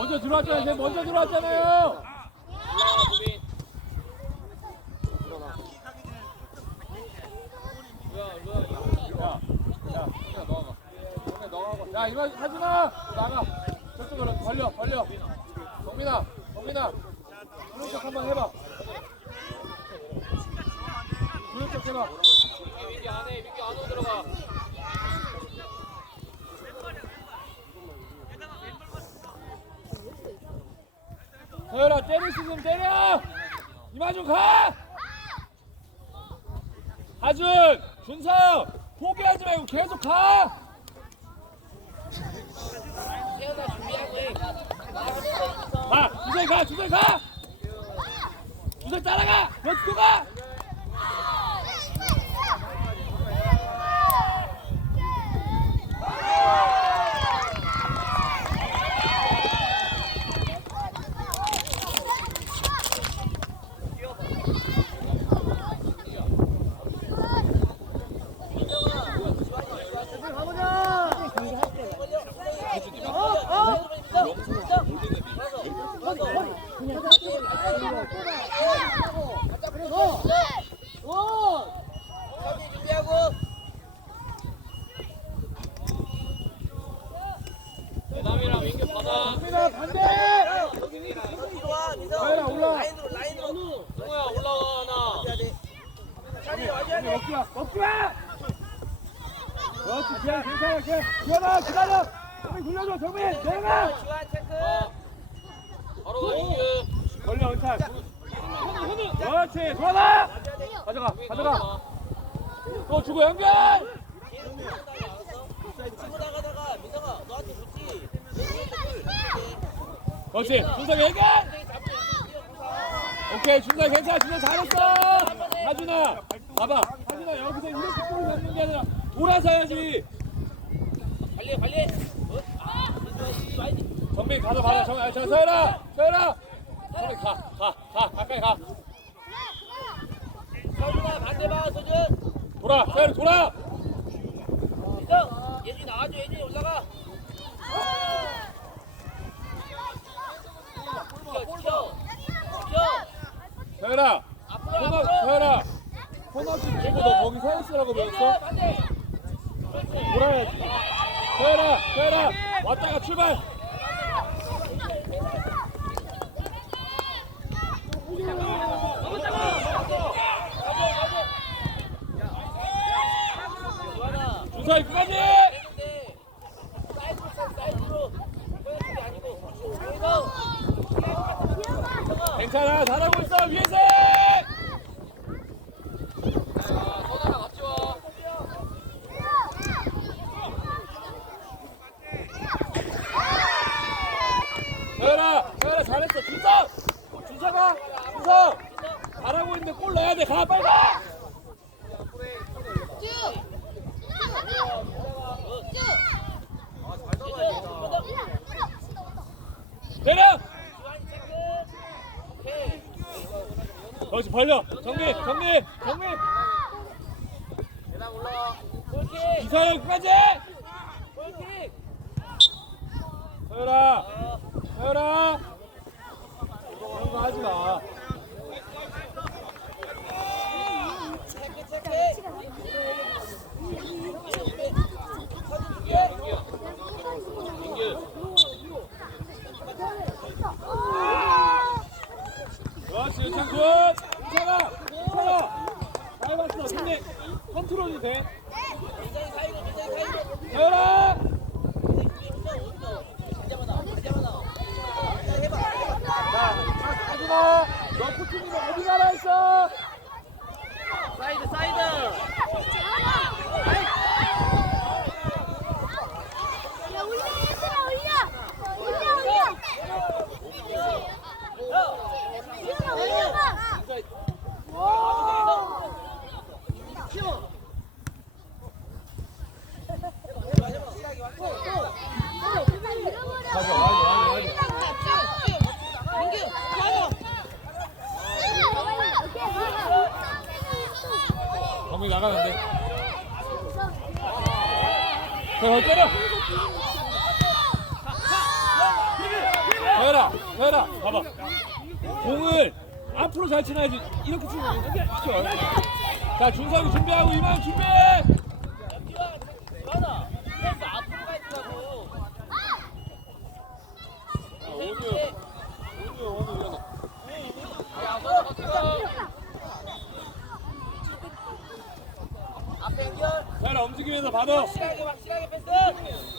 먼저 들어왔잖아요. 쟤 먼저 들어왔잖아요. 야. 야, 이만 하준아 나가. 저쪽으로 벌려, 벌려. 정민아, 정민아. 오른쪽 한번 해봐. 오른쪽 해봐. 민기 안에 민기 안으로 들어가. 서열아 때릴 수 있으면 때려. 이마준 가. 하준, 준서 포기하지 말고 계속 가. 태연아 준비하고. 가, 주세 가, 주세 가. 따라가. 렛츠고 가. 준비하고. 대남이랑 민기 받아. 정민아 반대. 좋아 민서. 서열아 올라. 라인으로 라인으로. 정우야 올라와 하나. 자리 와줘야 돼. 먹기야, 먹기야. 그렇지, 기아 괜찮아, 기아. 기아나 기다려. 정민 굴려줘, 정민. 내가. 주한 체크. 바로 가 민규. 걸려, 은찬. 그렇지, 좋아라. 가져가, 가져가. 또 주고 연결. 치고 나가다가 민서가 너한테 붙지. 그렇지, 준석 연결. 오케이, 준석 괜찮아, 준석 잘했어. 하준아, 봐봐. 하준아 여기서 이렇게 골 잡는 게 아니라 돌아서 해야지. 빨리 빨리. 어? 아, 와야지. 정민 가서 받아, 정민. 아, 저 서열아, 서열아. 정민 가, 가, 가, 가까이 가. 서준아 반대 봐 서준. 돌아, 서열이 돌아. 예준이 나와줘 예준이 올라가. 서열아, 앞으로 코너. 서열아. 코너킥 주고 너 거기 서 있으라고 예준 배웠어? 돌아야지. 서열아, 서열아. 왔다가 출발. 주하나. 준서 이 끝까지. 했는데 사이드로 쳐, 사이드로. 포인트 아니고. 여기서. 괜찮아, 잘하고 있어, 위에서. 서준아 같이 와. 서열아, 서열아 잘했어. 준석, 준석아, 준석. 잘하고 있는데 골 넣어야 돼. 가, 빨리 가. 내려. 오케이. 그렇지, 벌려. 정리, 정리, 정리. 계단 올라가. 골킥. 이사연 끝까지. 골킥. 서열아, 어. 서열아. 그런 거 하지 마. 체크 체크. 민규야, 민규야. 민규. 그렇지, 윤찬 굿. 윤찬아, 윤찬아. 잘 봤어. 근데 컨트롤이 돼. 민성이 사이로 민성이 사이로. 서열아. 자, 하지마. 너 코치님 어디 가라 했어? 사이드 사이드 가자, 와야 돼, 와야 돼. 정민 나가는데. 자, 때려. 서열아, 서열아, 봐봐. 공을 앞으로 잘 치나야지. 이렇게 치면 치켜. 자, 준성이 준비하고 이만 준비. 움직이면서 받아. 확실하게 확실하게 패스.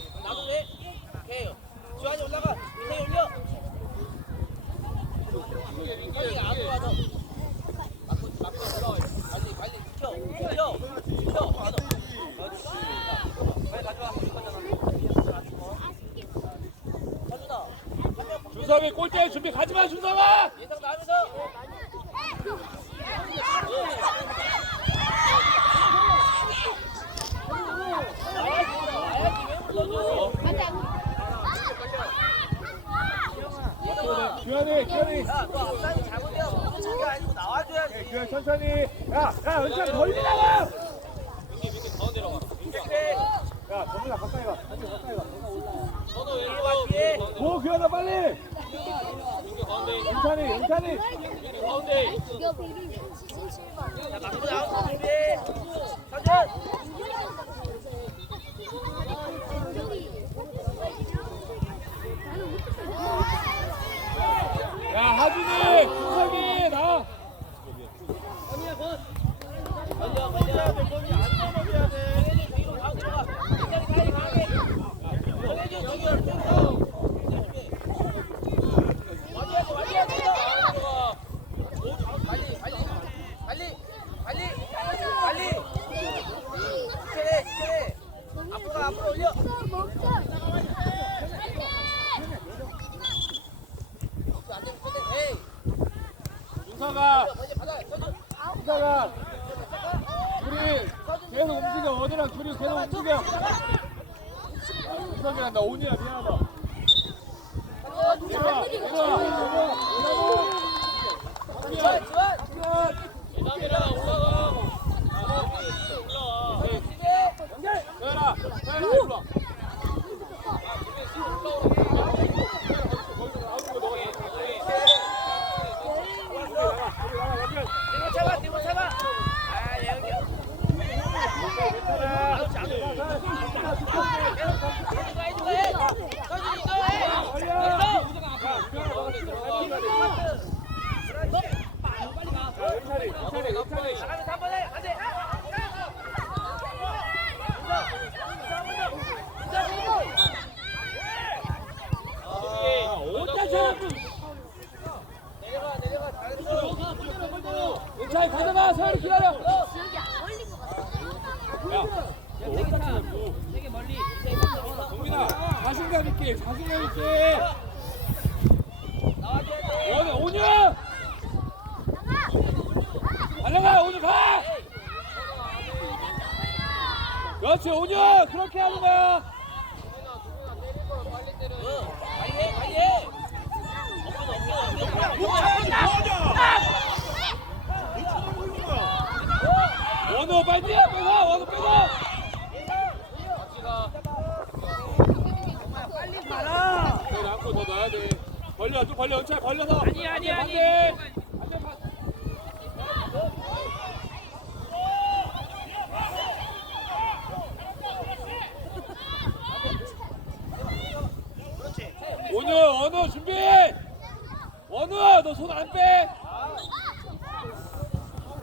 준성이 골대 준비 가지 마, 준성아. 예상 나면서. 규현 천천히. 야, 야, 은찬 걸리라고. 그래. 야, 정민아 가까이 가. 가까이 가. 너도 왼쪽 뒤에. 고 규현아 빨리. 은찬이, 은찬이. 자, 막고 나오고 준비해. 서준. 야, 하준이, 준성이 나와. 걸려, 걸려. 백범이 안 넘어져야 돼. 정해준 뒤로 가고 들어가. 굉장히 빨리 가게. 정해준 저기 쭉 가. 많이 하고 많이 하고 들어가. 빨리, 빨리, 빨리, 빨리, 빨리. 시켜내, 시켜내. 앞으로 가, 앞으로 올려. 안 되면 끝내. 에이, 서준. 준서가. 우리 계속 움직여. 원우랑 둘이 계속 움직여. 나 온이야 미안하다. 내려와, 내려와, 주환, 주환. 내려와. 예담이랑 올라가. 올라와. 연결. 서현아, 서현아 일로 와. 뒤로 차가, 뒤로 차가. 아, 연결. 아웃이 안 돼. 서준아, 이거 해. 서준이 이거 해. 됐어. 나가면서 한번 해. 안 돼. 어디다 줘? 내려가, 내려가. 잘했어. 자, 가져가. 서현이 기다려. 야, 되게 멀리. 정민아, 자신감 있게, 자신감 있게. 나와줘야 돼. 원우, 온유. 달려가, 온유 가. 그렇지, 온유. 그렇게 하는 거야. 원우 빨리 뛰어, 빼서, 원우 빼서. 빨리 안고 더 넣어야 돼. 벌려, 좀 벌려, 은철 벌려서. 아니, 아니, 아니. 원우, 원우 준비. 원우, 너 손 안 빼.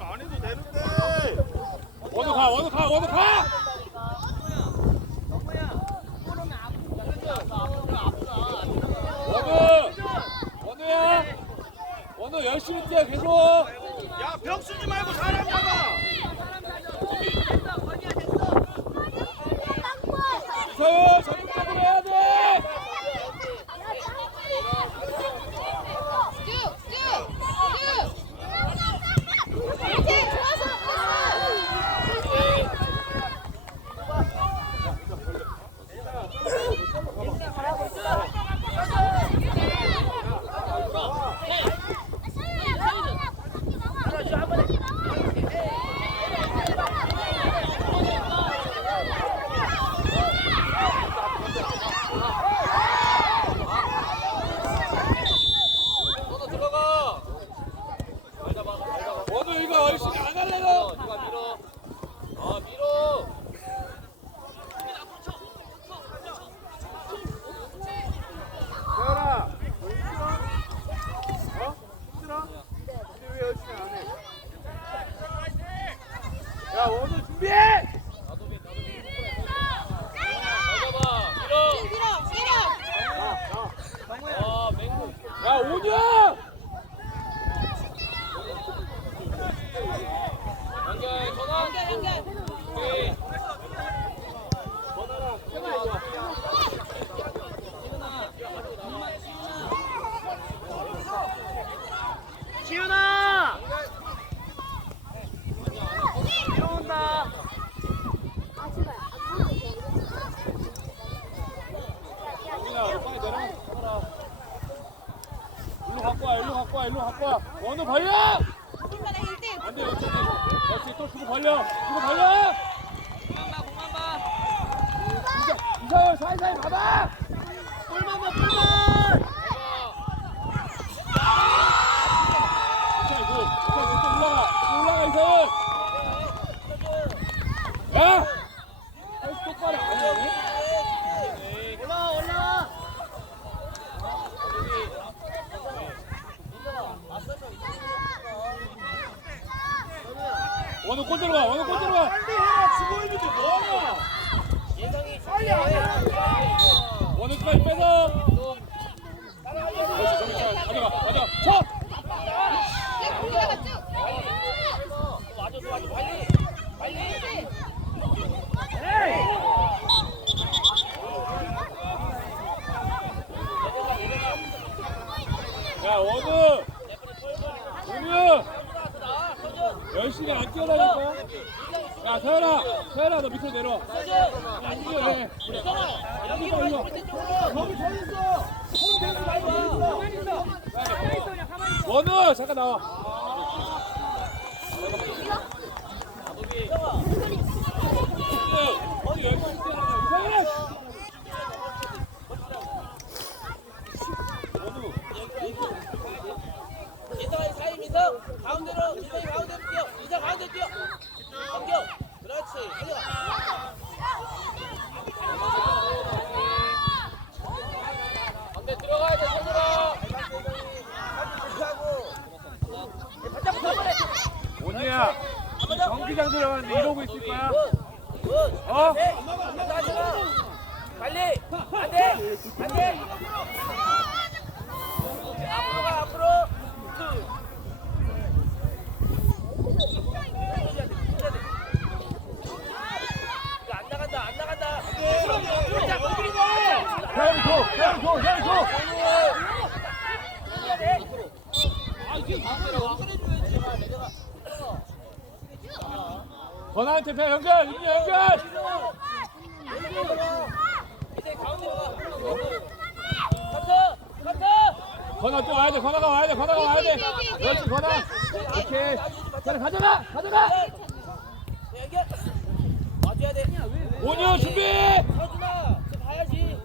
안 해도 되는데. 원우 가, 원우 가, 원우 가. 원우, 원우야. 원우 열심히 뛰어 계속. 야, 벽 쓰지 말고 사람 잡아. 서우 와. 원우 벌려. 불만해 1대1 안돼 여기까지. 그렇지 또 주고 벌려. 주고 벌려. 공만 봐 공만 봐 이사 이사열 사이사이 받아. 볼만 봐 볼만 자 이거 자 이거 올라가 올라가 이사열. 야. 헬스 똑바로 안 해. 올라와 올라와 원우 골 들어가 원우 골 들어가. 빨리 해라 치고 있는데 뭐하냐 예성이 빨리 안해 원우까지 빼서. 그렇지 정신 가져가 가져가 쳐. 야 공격아 쭉 와줘 와줘 빨리 빨리 야 원우 원우 열심히 안 뛰어다니까 야 서현아 서현아 너 밑으로 내려와. 안 뛰어내 그래 여기 이거, 이거. 거기 서 있어. 손 대지 가만히 있어 가만히 있어 그냥 가만히 있어 원우 잠깐 나와 서현아 원우 이상이 사이 민성 가운데로 이상이 가운데로 뛰어 이상 가운데 뛰어 넘겨 그렇지 달려 안돼 들어가야 돼 서현아 바짝 붙어버려 원우야 경기장 들어가는데 이러고 있을 거야 굿 어? 네. 하지 마 빨리 안 돼 안 돼 앞으로 가 앞으로 안 나간다 안 나간다 자 거기로 가 서현이 줘 서현이 줘 서현이 줘 권한한테 배 연결 윤리 연결! 권아 또 와야 돼 권아가 와야 돼 권아가 와야 돼. 그렇지 권아. 오케이. 권아 가져가 가져가! 온유 준비! 가야지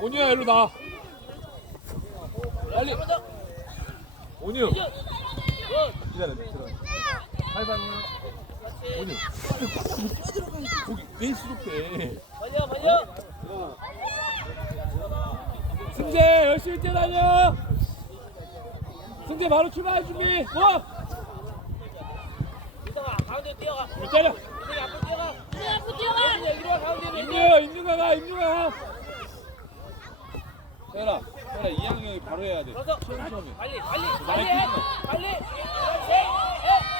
온유야 일로 나와 빨리. 온유. 굿 기다려 승재 열심히 뛰어다녀 승재 바로 출발 준비 뭐 가운데 뛰어가 때려 앞으로 뛰어가 앞으로 뛰어가 임유 임유가 가 임유가 가 태연아 태연아 2학년이 바로 해야 돼 그래서 빨리 빨리 빨리 빨리 좋아 좋아 내리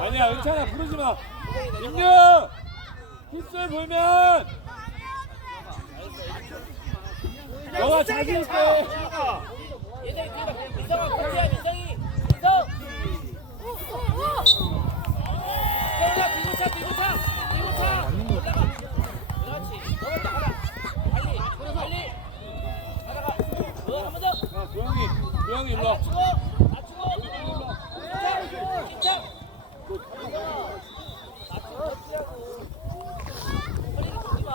아니야 괜찮아 부르지 마. 임유 휘슬 불면 너가 자신 있게 예정이 뒤로 민성아 코치야 민성이 민성 태훈아 뒤로 차 뒤로 차 뒤로 차 올라가 그렇지 너가 나가라 빨리 빨리 나가가 어한번 더야 조영이 조영이 일로 와 낮추고 낮추고 긴장 긴장 낮추고 낮추라고 허리를 굽지 마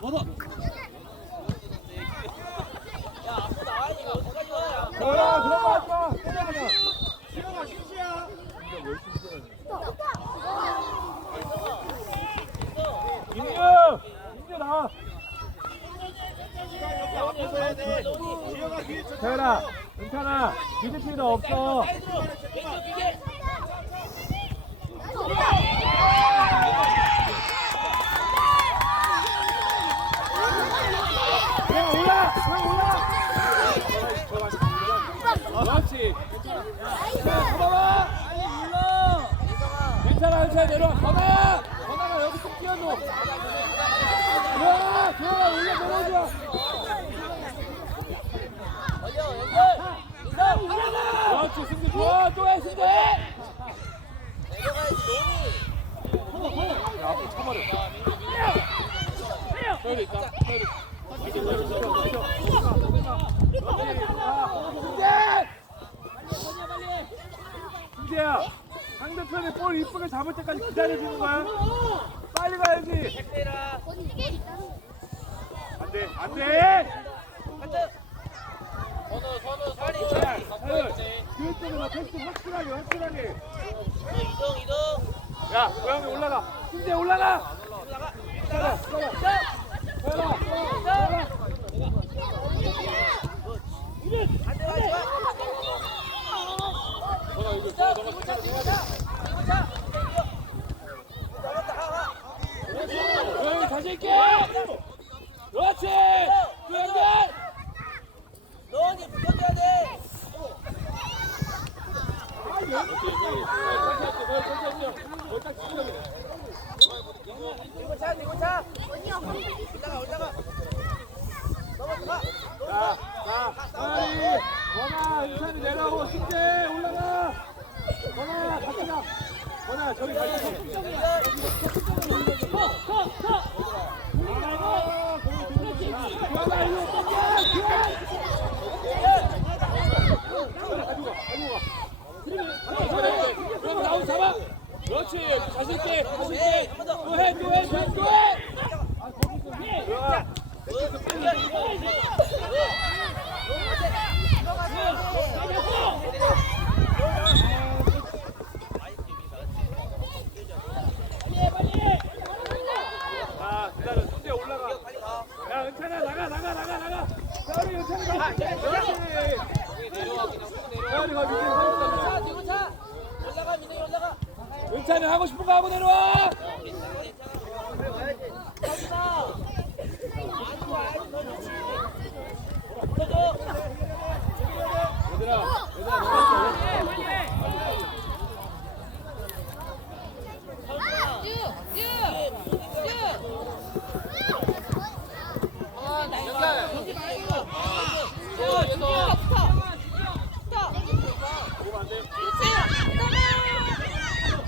벗어 야, 앞으로 나와야지. 이거 어디까지 가냐? 들어가 들어가 마 때려보자 시영아 쉬시야 임유 임유 나와 앞에서 해야 돼 시영아 뒤에 쳐 태연아 괜찮아 믿을 필요 없어 사이드로. 왼쪽 기계. 그냥 올라 그냥 올라 그렇지 괜찮아 봐봐 민성아. 괜찮아 괜찮아 괜찮아 내려와 건아야 건아가 여기 좀 뛰어줘 좋아 좋아 올려 내려줘 걸려 연결 인성 그렇지 이쁘게 잡을 때까지 기다려주는 거야. 빨리 가야지. 택배라 안돼 안돼 선우 선우 살이 서열 교육적으로 테스트 확실하게 확실하게 이동 이동 야 고양이 올라가 승재 올라가 올라가 서열아 서열아 서열아 안돼 너가 이거 그렇지 또 연결 노니 붙어줘야 돼 차 이거 차 올라가 올라가 넘어가 자, 자, 빨리 원아, 인찬이 내려오고 승재 올라가. 원아, 같이 가. 원아, 저기 같이 가. 원아, 이거 땡겨. 그럼 나온 잡아. 그렇지. 자신 있게, 자신 있게. 또 해, 또 해, 또 해, 또 해. 좋아. 자, 기다려. 승재 올라가. 야, 은찬아 나가, 나가, 나가, 나가. 자, 우리 은찬이 가. 그렇지. 자, 우리 가, 밑에 서 있어. 차 뒤로 차 올라가 민영이 올라가 은찬이 하고 싶은 거 하고 내려와. 얘들아, 얘들아, 너무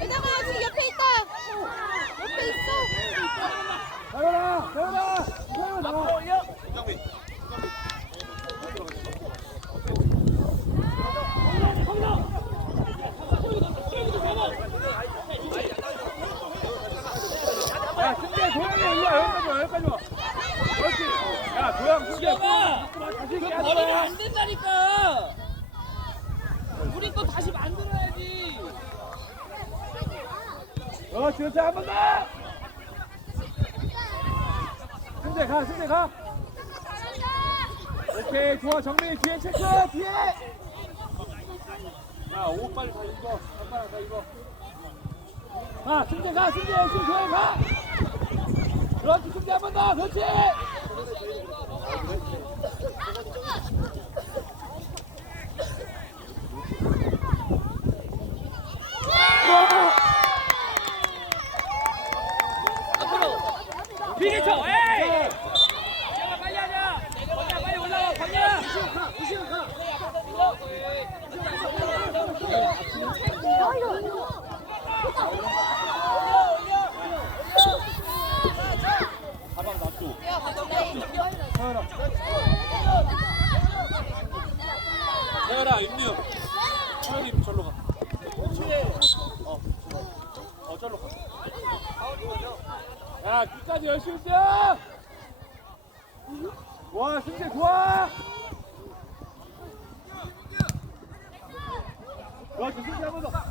에다가 지금 옆에 있다. 옆에 있어. 태연아, 태연아, 태연아 나와. 올려 야, 승재, 도영이 일로 와, 여기까지 와, 여기까지 와. 그렇지. 야, 도영, 승재. 다시 있게 하지 버리면 마. 안 된다니까. 우리 거 다시 만들어야지. 그렇지, 그렇지, 한 번 더. 승재 가, 승재 가. 오케이, 좋아, 정민이 뒤에 체크, 뒤에. 야, 옷 빨리 다 입어. 잠깐만 다 입어. 가, 승재 가, 승재 열심히 도영 가. 그렇지, 승재 한 번 더, 그렇지. 가방 놔둬. 세아라. 임유. 차연님 절로 가. 어, 어 절로 가. 야, 끝까지 열심히 뛰어. 와, 승재 좋아. 그렇지, 승재 한번 더.